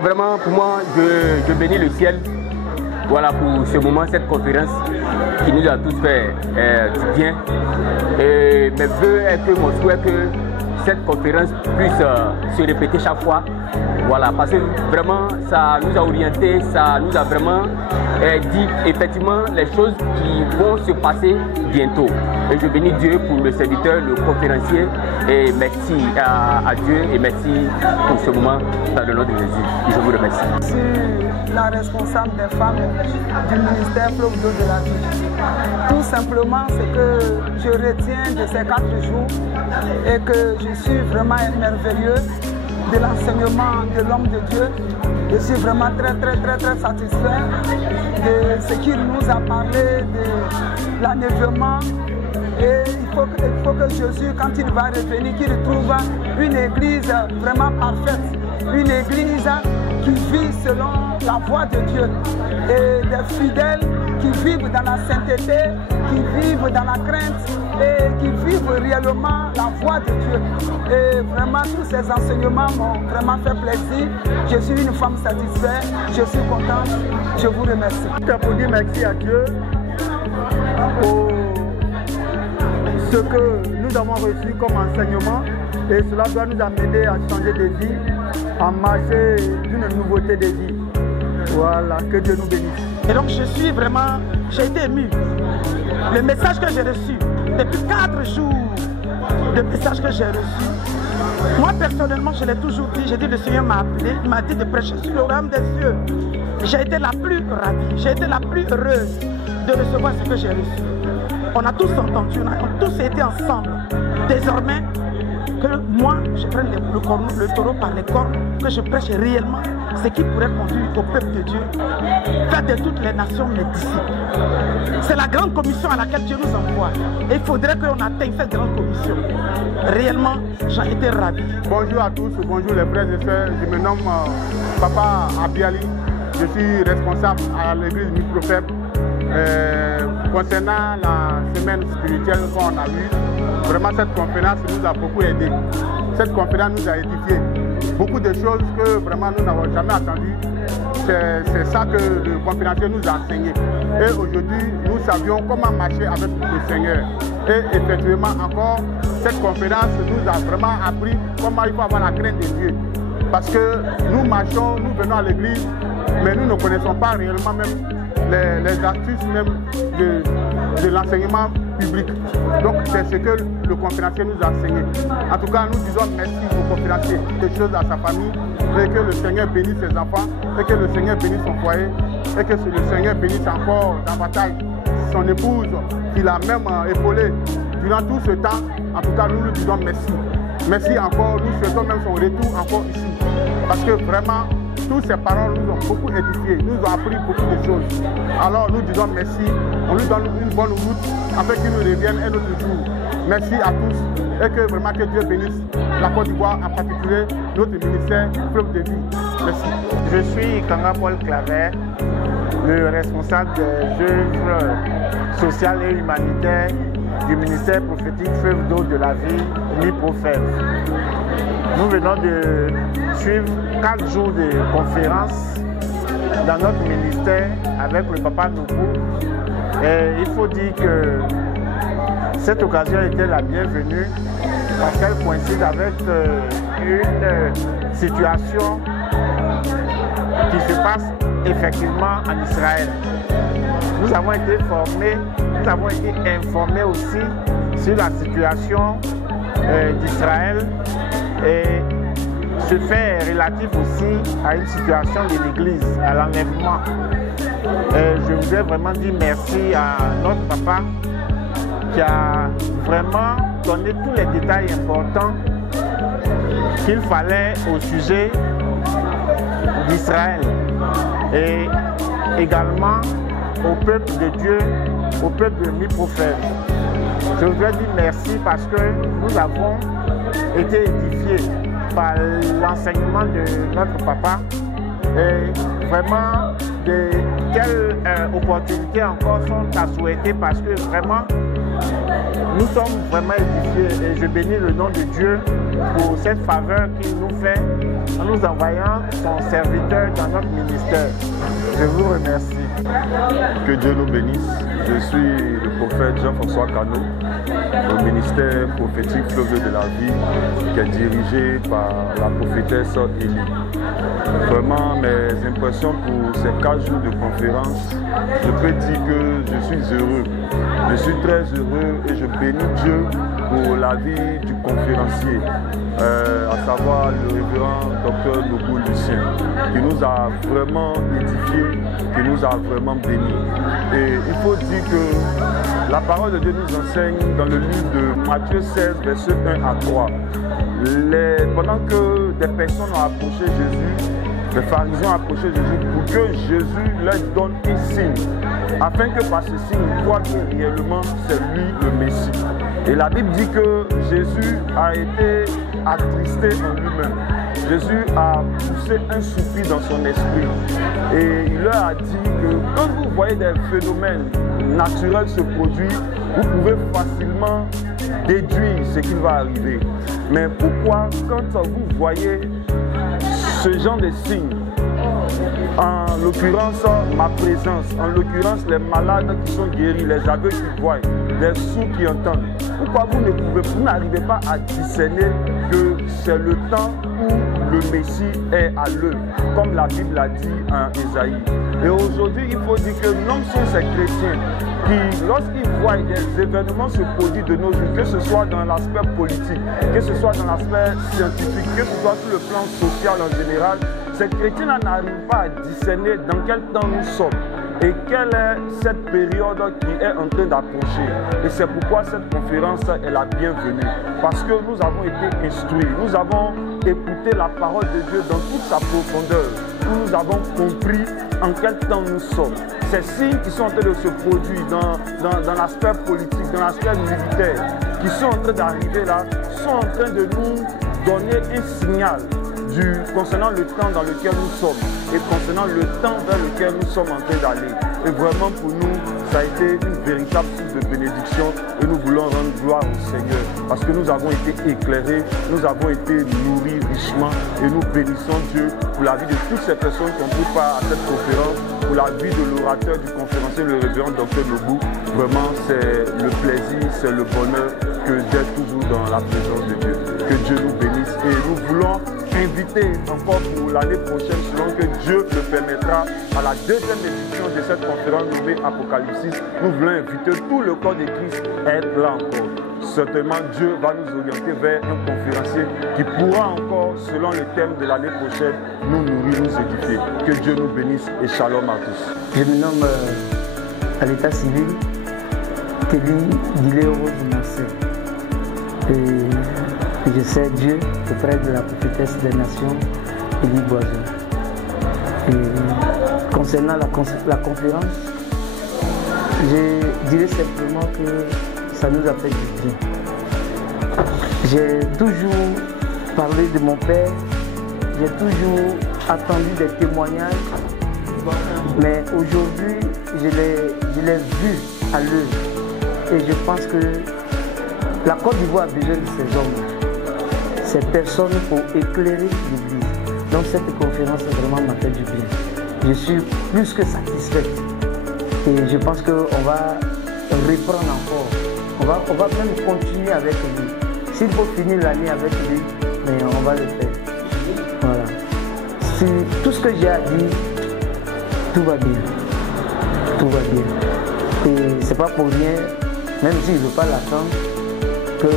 Vraiment, pour moi, je bénis le ciel. Voilà pour ce moment, cette conférence qui nous a tous fait du bien. Et mes vœux est que mon souhait que cette conférence puisse se répéter chaque fois. Voilà, parce que vraiment, ça nous a orientés, ça nous a vraiment dit effectivement les choses qui vont se passer bientôt. Et je bénis Dieu pour le serviteur, le conférencier, et merci à Dieu et merci pour ce moment dans le nom de Jésus. Je vous remercie. Je suis la responsable des femmes du ministère Fleuve d'eau de la vie. Tout simplement, ce que je retiens de ces 4 jours et que je suis vraiment merveilleux de l'enseignement de l'homme de Dieu. Je suis vraiment très satisfait de ce qu'il nous a parlé, de l'enlèvement. Et il faut que Jésus, quand il va revenir, qu'il trouve une église vraiment parfaite, une église qui vit selon la voie de Dieu et des fidèles qui vivent dans la sainteté, qui vivent dans la crainte et qui vivent réellement la voie de Dieu. Et vraiment, tous ces enseignements m'ont vraiment fait plaisir. Je suis une femme satisfaite, je suis contente, je vous remercie. Pour dire merci à Dieu pour ce que nous avons reçu comme enseignement et cela doit nous amener à changer de vie, à marcher d'une nouveauté de vie. Voilà, que Dieu nous bénisse. Et donc j'ai été ému. Le message que j'ai reçu, depuis 4 jours de message que j'ai reçu, moi personnellement je l'ai toujours dit, j'ai dit le Seigneur m'a appelé, il m'a dit de prêcher sur le royaume des cieux. J'ai été la plus ravie, j'ai été la plus heureuse de recevoir ce que j'ai reçu. On a tous entendu, on a tous été ensemble. Désormais, que moi, je prenne le taureau par les cornes, que je prêche réellement ce qui pourrait conduire au peuple de Dieu, faire de toutes les nations mes disciples. C'est la grande commission à laquelle Dieu nous envoie. Et il faudrait qu'on atteigne cette grande commission. Réellement, j'en étais ravi. Bonjour à tous, bonjour les frères et sœurs. Je me nomme Papa Abiali. Je suis responsable à l'église Microphèbe. Concernant la semaine spirituelle qu'on a eue, vraiment cette conférence nous a beaucoup aidé. Cette conférence nous a édifié. Beaucoup de choses que vraiment nous n'avons jamais attendues. C'est ça que le conférencier nous a enseigné. Et aujourd'hui, nous savions comment marcher avec le Seigneur. Et effectivement, encore, cette conférence nous a vraiment appris comment il faut avoir la crainte de Dieu. Parce que nous marchons, nous venons à l'église, mais nous ne connaissons pas réellement même les astuces même de l'enseignement public. Donc c'est ce que le conférencier nous a enseigné. En tout cas, nous disons merci au conférencier, des choses à sa famille, et que le Seigneur bénisse ses enfants, et que le Seigneur bénisse son foyer, et que le Seigneur bénisse encore davantage son épouse, qu'il a même épaulé durant tout ce temps. En tout cas, nous lui disons merci. Merci encore, nous souhaitons même son retour encore ici. Parce que vraiment, toutes ces paroles nous ont beaucoup édifiés, nous ont appris beaucoup de choses. Alors nous disons merci, on lui donne une bonne route afin qu'il nous revienne un autre jour. Merci à tous et que vraiment que Dieu bénisse la Côte d'Ivoire, en particulier notre ministère Fleuve de vie. Merci. Je suis Kanga Paul Claver, le responsable des œuvres sociales et humanitaires du ministère prophétique Fleuve d'eau de la vie, Microphèbe. Nous venons de suivre 4 jours de conférence dans notre ministère avec le Papa Noubou. Et il faut dire que cette occasion était la bienvenue parce qu'elle coïncide avec une situation qui se passe effectivement en Israël. Nous avons été formés, nous avons été informés aussi sur la situation d'Israël et ce fait est relatif aussi à une situation de l'Église, à l'enlèvement. Je voudrais vraiment dire merci à notre papa qui a vraiment donné tous les détails importants qu'il fallait au sujet d'Israël et également au peuple de Dieu, au peuple de Microphèbe. Je voudrais dire merci parce que nous avons été édifiés par l'enseignement de notre papa et vraiment de quelles opportunités encore sont à souhaiter parce que vraiment nous sommes vraiment édifiés et je bénis le nom de Dieu pour cette faveur qu'il nous fait en nous envoyant son serviteur dans notre ministère. Je vous remercie. Que Dieu nous bénisse. Je suis le prophète Jean-François Cano, au ministère prophétique Fleuve de la Vie, qui est dirigé par la prophétesse Élie. Vraiment, mes impressions pour ces 4 jours de conférence, je peux dire que je suis heureux. Je suis très heureux et je bénis Dieu pour la vie du conférencier, à savoir le révérend Dr Nobu Lucien, qui nous a vraiment édifiés, qui nous a vraiment bénis. Et il faut dire que la parole de Dieu nous enseigne dans le livre de Matthieu 16, versets 1 à 3. Pendant que des personnes ont approché Jésus, les pharisiens ont approché Jésus pour que Jésus leur donne un signe, afin que par ce signe, ils croient que réellement c'est lui le Messie. Et la Bible dit que Jésus a été attristé en lui-même. Jésus a poussé un soupir dans son esprit. Et il leur a dit que quand vous voyez des phénomènes naturels se produire, vous pouvez facilement déduire ce qui va arriver. Mais pourquoi, quand vous voyez ce genre de signes, en l'occurrence ma présence, en l'occurrence les malades qui sont guéris, les aveugles qui voient, les sourds qui entendent, pourquoi vous n'arrivez pas à discerner que c'est le temps où le Messie est à l'œuvre, comme la Bible l'a dit en Ésaïe. Et aujourd'hui, il faut dire que nous sommes ces chrétiens qui, lorsqu'ils voient des événements se produire de nos jours, que ce soit dans l'aspect politique, que ce soit dans l'aspect scientifique, que ce soit sur le plan social en général, ces chrétiens n'arrivent pas à discerner dans quel temps nous sommes et quelle est cette période qui est en train d'approcher. Et c'est pourquoi cette conférence est la bienvenue. Parce que nous avons été instruits, nous avons écouté la parole de Dieu dans toute sa profondeur. Nous avons compris en quel temps nous sommes. Ces signes qui sont en train de se produire dans l'aspect politique, dans l'aspect militaire, qui sont en train d'arriver là, sont en train de nous donner un signal concernant le temps dans lequel nous sommes et concernant le temps vers lequel nous sommes en train d'aller. Et vraiment pour nous, ça a été une véritable source de bénédiction et nous voulons rendre gloire au Seigneur parce que nous avons été éclairés, nous avons été nourris richement et nous bénissons Dieu pour la vie de toutes ces personnes qui ont pris part à cette conférence, pour la vie de l'orateur, du conférencier, le révérend Dr Nobu. Vraiment, c'est le plaisir, c'est le bonheur que d'être toujours dans la présence de Dieu. Que Dieu nous bénisse et nous voulons inviter encore pour l'année prochaine, selon que Dieu le permettra, à la 2e édition de cette conférence nommée Apocalypse. Nous voulons inviter tout le corps de Christ à être là encore. Certainement, Dieu va nous orienter vers un conférencier qui pourra encore, selon le thème de l'année prochaine, nous nourrir, nous édifier. Que Dieu nous bénisse et shalom à tous. Je me nomme à l'état civil Teddy Guilero de Marseille. Et je sers Dieu auprès de la prophétesse des nations, Élie Boiseau. Et concernant la conférence, je dirais simplement que ça nous a fait du bien. J'ai toujours parlé de mon père, j'ai toujours attendu des témoignages, mais aujourd'hui, je l'ai vu à l'œuvre. Et je pense que la Côte d'Ivoire a besoin de ces hommes, ces personnes pour éclairer l'Église. Donc cette conférence vraiment m'a fait du bien. Je suis plus que satisfaite. Et je pense qu'on va reprendre encore. On va même continuer avec lui. S'il faut finir l'année avec lui, mais on va le faire. Voilà. Tout ce que j'ai à dire, tout va bien. Tout va bien. Et c'est pas pour rien, même s'il ne veut pas l'attendre, que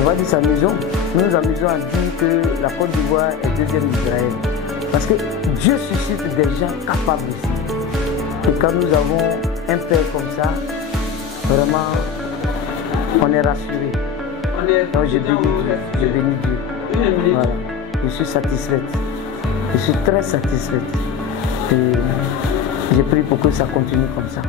on va dire sa maison, nous nous amusons à dire que la Côte d'Ivoire est 2e Israël. Parce que Dieu suscite des gens capables ici. Et quand nous avons un père comme ça, vraiment, on est rassuré. Donc je bénis Dieu. Voilà. Je suis satisfaite. Je suis très satisfaite. Et j'ai prié pour que ça continue comme ça.